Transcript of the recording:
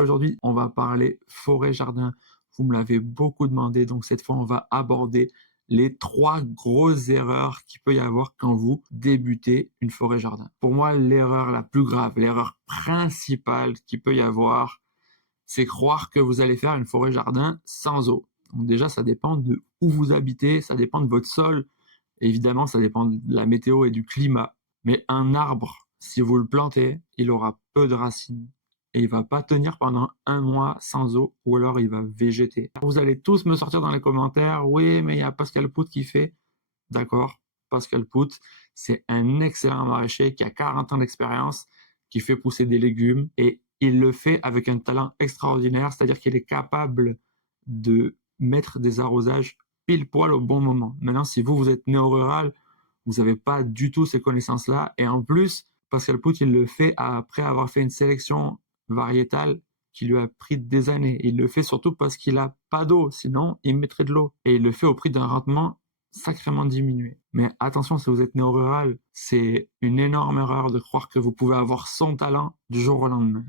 Aujourd'hui, on va parler forêt-jardin. Vous me l'avez beaucoup demandé, donc cette fois, on va aborder les 3 grosses erreurs qu'il peut y avoir quand vous débutez une forêt-jardin. Pour moi, l'erreur la plus grave, l'erreur principale qu'il peut y avoir, c'est croire que vous allez faire une forêt-jardin sans eau. Donc déjà, ça dépend de où vous habitez, ça dépend de votre sol, évidemment, ça dépend de la météo et du climat. Mais un arbre, si vous le plantez, il aura peu de racines et il va pas tenir pendant 1 mois sans eau, ou alors il va végéter. Vous allez tous me sortir dans les commentaires, oui, mais il y a Pascal Pout qui fait. D'accord, Pascal Pout, c'est un excellent maraîcher qui a 40 ans d'expérience, qui fait pousser des légumes et il le fait avec un talent extraordinaire, c'est-à-dire qu'il est capable de mettre des arrosages pile poil au bon moment. Maintenant, si vous êtes néo-rural, vous n'avez pas du tout ces connaissances-là. Et en plus, Pascal Pout, il le fait après avoir fait une sélection variétale qui lui a pris des années. Il le fait surtout parce qu'il n'a pas d'eau, sinon il mettrait de l'eau. Et il le fait au prix d'un rendement sacrément diminué. Mais attention, si vous êtes néo-rural, c'est une énorme erreur de croire que vous pouvez avoir son talent du jour au lendemain.